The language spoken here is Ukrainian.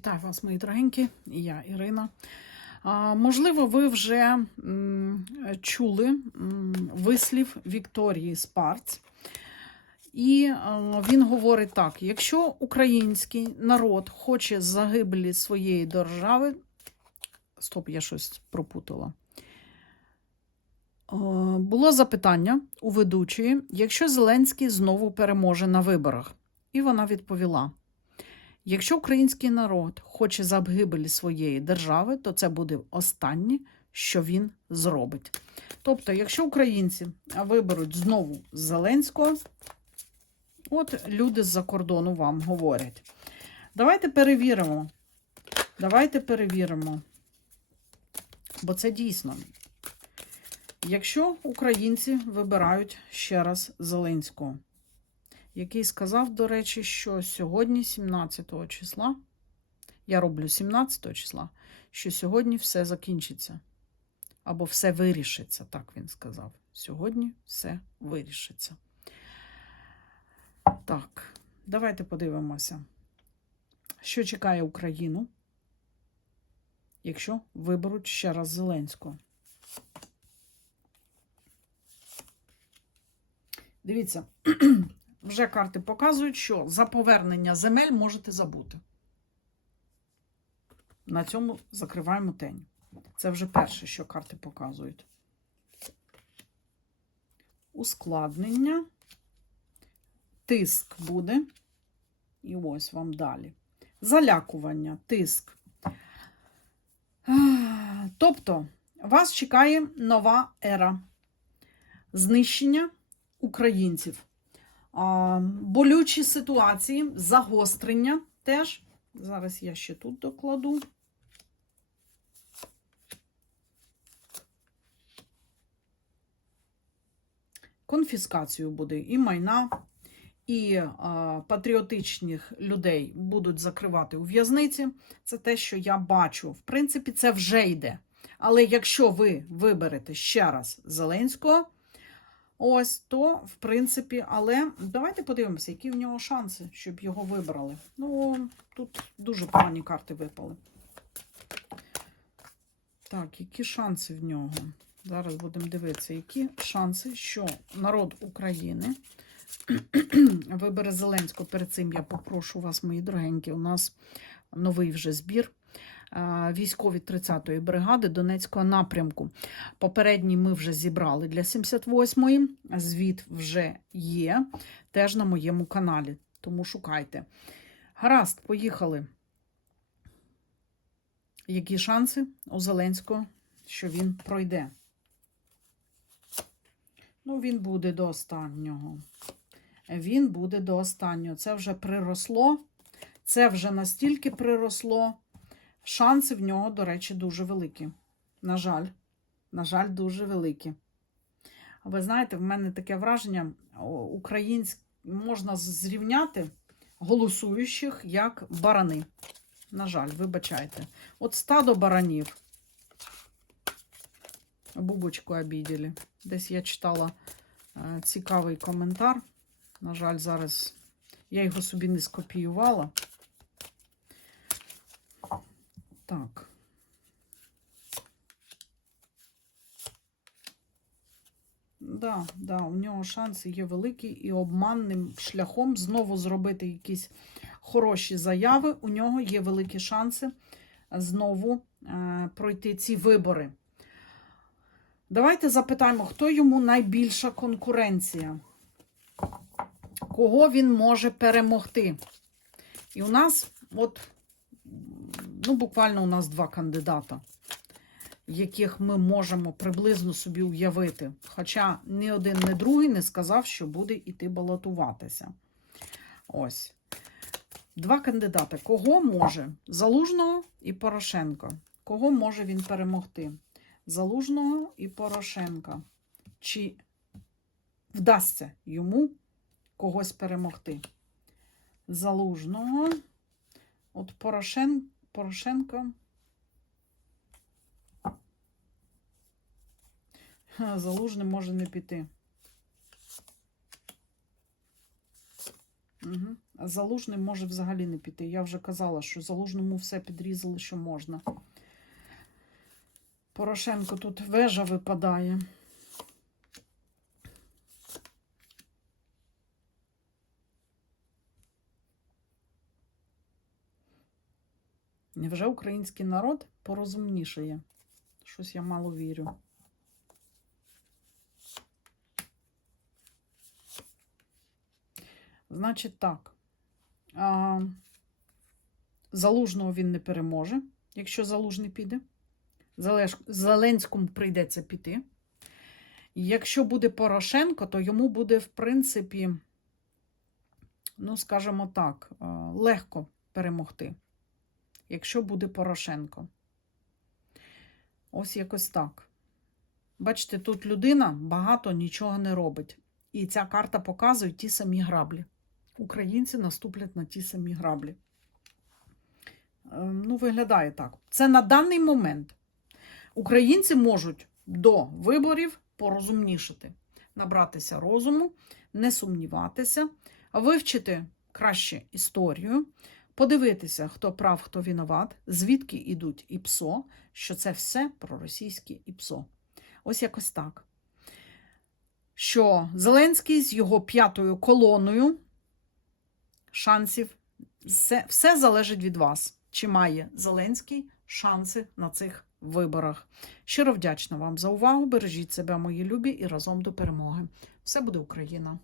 Вітаю вас, мої дорогенькі, я Ірина. Можливо, ви вже чули вислів Вікторії Спарц. І він говорить так: якщо український народ хоче загибелі своєї держави, стоп, я щось пропутала. Було запитання у ведучої, якщо Зеленський знову переможе на виборах. І вона відповіла: якщо український народ хоче загибелі своєї держави, то це буде останнє, що він зробить. Тобто, якщо українці виберуть знову Зеленського, от люди з-за кордону вам говорять. Давайте перевіримо. Давайте перевіримо. Бо це дійсно. Якщо українці вибирають ще раз Зеленського, який сказав, до речі, що сьогодні, 17 числа, я роблю 17 числа, що сьогодні все закінчиться. Або все вирішиться, так він сказав. Сьогодні все вирішиться. Так, давайте подивимося, що чекає Україну, якщо виберуть ще раз Зеленського. Дивіться, вже карти показують, що за повернення земель можете забути. На цьому закриваємо тень. Це вже перше, що карти показують. Ускладнення, тиск буде. І ось вам далі. Залякування, тиск. Тобто, вас чекає нова ера знищення українців. Болючі ситуації, загострення теж. Зараз я ще тут докладу. Конфіскацію буде і майна, і а, патріотичних людей будуть закривати у в'язниці. Це те, що я бачу. В принципі, це вже йде. Але якщо ви виберете ще раз Зеленського, ось то, в принципі, але давайте подивимося, які в нього шанси, щоб його вибрали. Ну, тут дуже погані карти випали. Так, які шанси в нього? Зараз будемо дивитися, які шанси, що народ України вибере Зеленського. Перед цим я попрошу вас, мої дорогенькі, у нас новий вже збір. А, Військові 30-ї бригади Донецького напрямку. Попередній ми вже зібрали для 78-ї. Звіт вже є теж на моєму каналі. Тому шукайте. Гаразд, поїхали. Які шанси у Зеленського, що він пройде? Ну, він буде до останнього. Він буде до останнього. Це вже приросло. Це вже настільки приросло. Шанси в нього, до речі, дуже великі. На жаль, на жаль, дуже великі. Ви знаєте, в мене таке враження, українськ можна зрівняти голосуючих як барани. На жаль, вибачайте. От стадо баранів. Бубочку обіділи. Десь я читала е, цікавий коментар. На жаль, зараз я його собі не скопіювала. Так. Да, да, у нього шанси є великі і обманним шляхом знову зробити якісь хороші заяви. У нього є великі шанси знову е, пройти ці вибори. Давайте запитаємо, хто йому найбільша конкуренція? Кого він може перемогти? І у нас, от, ну, буквально у нас два кандидата, яких ми можемо приблизно собі уявити. Хоча ні один, ні другий не сказав, що буде йти балотуватися. Ось. Два кандидати. Кого може? Залужного і Порошенко. Кого може він перемогти? Залужного і Порошенка. Чи вдасться йому когось перемогти? Залужного. От Порошен... Порошенко. Ха, Залужний може не піти. Угу. А Залужний може взагалі не піти. Я вже казала, що Залужному все підрізали, що можна. Порошенко тут вежа випадає. Невже український народ порозумнішає? Щось я мало вірю. Значить так. А, Залужного він не переможе, якщо Залужний піде. Залеж... Зеленському прийдеться піти. Якщо буде Порошенко, то йому буде, в принципі, ну, скажімо так, е, легко перемогти. Якщо буде Порошенко. Ось якось так. Бачите, тут людина багато нічого не робить. І ця карта показує ті самі граблі. Українці наступлять на ті самі граблі. Е, Ну, виглядає так. Це на даний момент. Українці можуть до виборів порозумнішати, набратися розуму, не сумніватися, вивчити краще історію, подивитися, хто прав, хто винуват, звідки йдуть ІПСО, що це все проросійське ІПСО. Ось якось так. Що Зеленський з його п'ятою колоною шансів, все, все залежить від вас, чи має Зеленський шанси на цих виборах. Щиро вдячна вам за увагу. Бережіть себе, мої любі, і разом до перемоги. Все буде Україна!